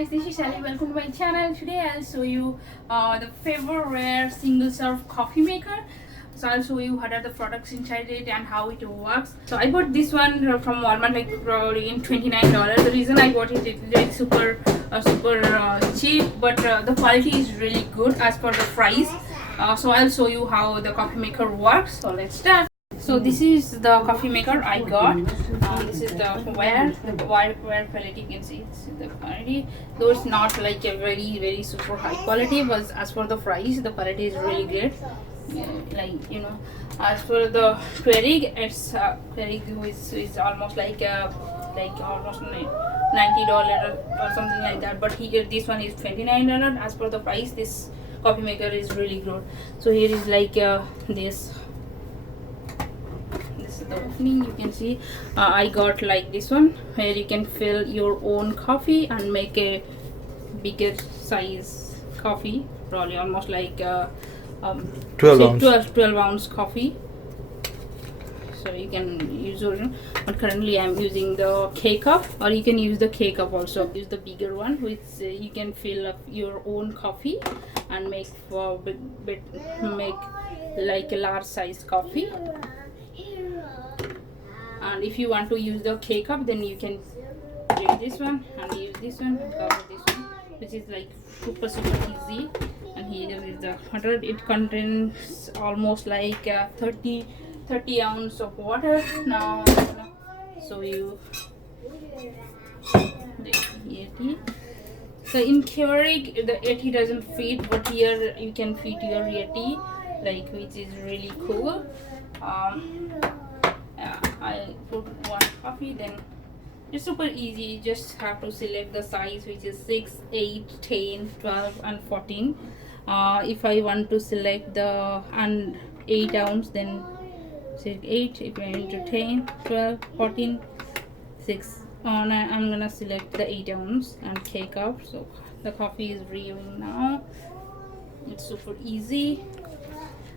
guys, this is Ali. Welcome to my channel. Today I'll show you the Farberware single serve coffee maker. So I'll show you what are the products inside it and how it works. So I bought this one from Walmart like probably in $29. The reason I bought it's like super cheap, but the quality is really good as per the price. So I'll show you how the coffee maker works. So let's start. So this is the coffee maker I got. This is the wire quality. You can see it's the quality. Though it's not like a very super high quality, but as for the price, the quality is really great. Like as for the keurig, it's keurig is almost like almost $90 or something like that. But here this one is $29. As per the price, this coffee maker is really good. So here is like this is the opening. You can see I got like this one where you can fill your own coffee and make a bigger size coffee, probably almost like 12 ounce coffee. So you can use it, but currently I'm using the K-cup, or you can use the K-cup also. Use the bigger one, which you can fill up your own coffee and make like a large size coffee. And if you want to use the K-cup, then you can take this one and use this one and cover this one, which is like super easy. And here is the water. It contains almost like 30 ounce of water. Now I'm gonna show you the yeti. So in keurig the yeti doesn't fit, but here you can fit your yeti, like, which is really cool. I put one coffee, then it's super easy. You just have to select the size, which is 6, 8, 10, 12 and 14. If I want to select the 8 ounce, then select 8. If I want to 10, 12, 14, 6, I'm gonna select the 8 ounce and K-cup. So the coffee is brewing now. It's super easy.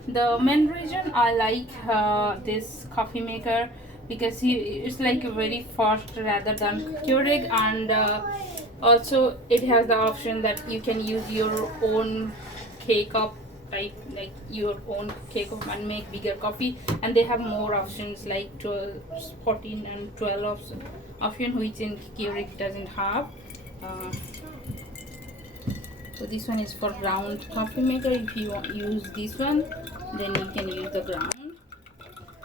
The main reason I like this coffee maker, because it's like very fast rather than keurig, and also it has the option that you can use your own K-cup type, like your own K-cup, and make bigger coffee. And they have more options like 12, 14 and 12 option, which in keurig doesn't have. So this one is for ground coffee maker. If you want use this one, then you can use the ground.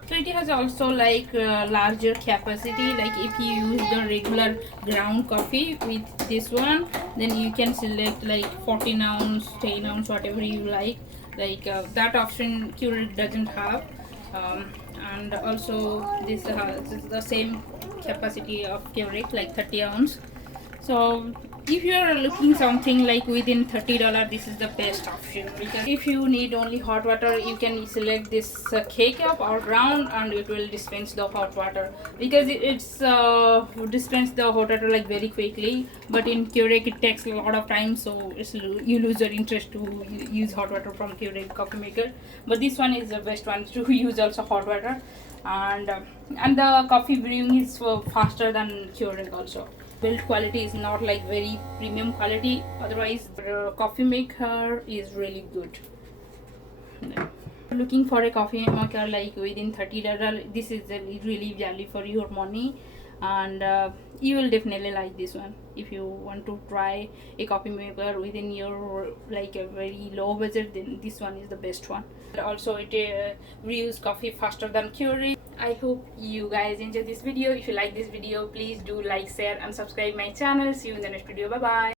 So it has also like larger capacity. Like if you use the regular ground coffee with this one, then you can select like 14 ounce, 10 ounce, whatever you like. Like that option Keurig doesn't have. And also this is the same capacity of Keurig, like 30 ounce. So if you are looking something like within $30, this is the best option, because if you need only hot water, you can select this K-cup or ground, and it will dispense the hot water, because it's dispense the hot water like very quickly. But in Keurig it takes a lot of time, so you lose your interest to use hot water from Keurig coffee maker. But this one is the best one to use also hot water, and the coffee brewing is faster than Keurig also. Build quality is not like very premium quality, otherwise the coffee maker is really good. Looking for a coffee maker like within $30, this is a really value for your money, and you will definitely like this one. If you want to try a coffee maker within your like a very low budget, then this one is the best one. Also it brews coffee faster than Keurig. I hope you guys enjoyed this video. If you like this video, please do like, share and subscribe my channel. See you in the next video. Bye bye.